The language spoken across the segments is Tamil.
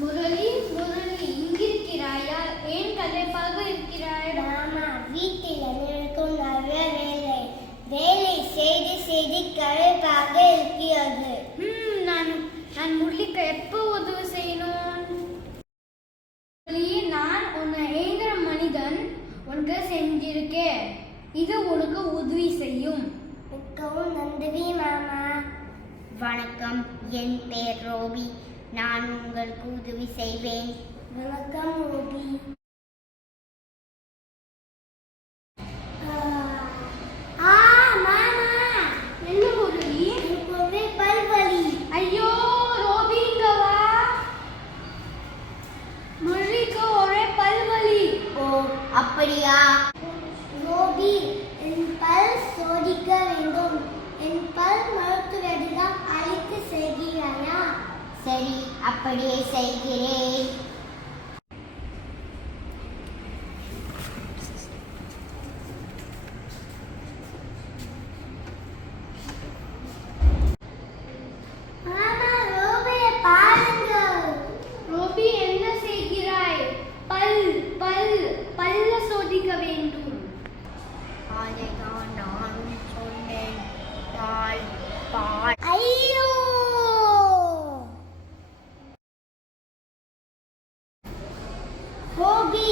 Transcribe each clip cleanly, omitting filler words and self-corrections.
முரளி, முரளி, இங்கிருக்கிறாயா? ஏன் களைப்பாக இருக்கிறாய்? மாமா, வீட்டில் அனைவருக்கும் நிறைய வேலை செய்து செய்து களைப்பாக இருக்கிறது. நான் முரளிக்கு எப்போ உதவி செய்யணும்? நான் உன்னை ஏந்திர மனிதன் உனக்கு செஞ்சிருக்கேன். இது உனக்கு உதவி செய்யும். மிகவும் நன்றி மாமா. வணக்கம், என் பேர் ரோபி. நான் உங்களுக்கு உதவி செய்வேன். வணக்கம் ரோபி. ஐயோ ரோபி, இங்க வா. முரளிக்கு ஒரே பல்வலி. ஓ, அப்படியா? ரோபி, என் பல் சோதிக்க வேண்டும். என் பல் மருத்துவரிடம் அழைத்து செய்கிறாயா? சரி, அப்படியே செய்கிறேன். மாமா, ரோபியை பாருங்கள். ரோபி, என்ன செய்கிறாய்? பல்ல சோதிக்க வேண்டும். அதுதான் நானும் சொன்னேன். பால். ஐயோ! ரோபி,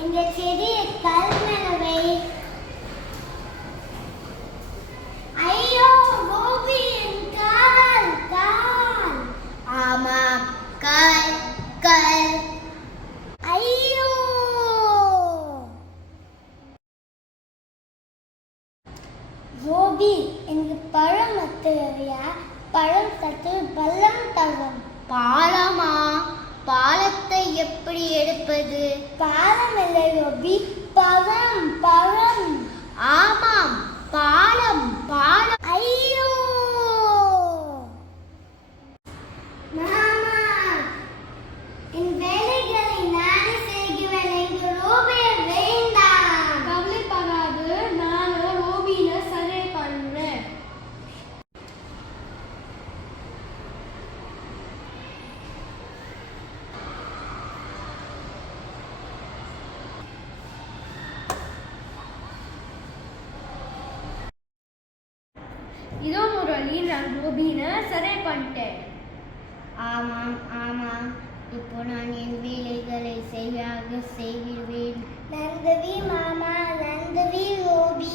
இந்த செடியை கல்மனவை. ஐயோ ரோபி, என் கால். ஆமாம், கல். ஐயோ! ரோபி, எனக்கு பழம் மத்துறியா? பழம் சத்து பள்ளம் தரும். பாலமா? பாலத்தை எப்படி எடுப்பது? பாலம் இல்லை ரோபி, பழம். ஆமாம், பாலம். ஐயோ! மாமா, என் வேலைகளை நானே செய்கிறேன். எனக்கு ரோபியை வேண்டாம். கவலைப்படாது, நான் ரோபியில சரி பண்றேன். இதோ முரளி, நான் ரோபினை சரி பண்ணிட்டேன். ஆமாம். இப்போ நான் என் வேலைகளை சரியாக செய்கிறேன். நன்றி மாமா, நன்றி ரோபி.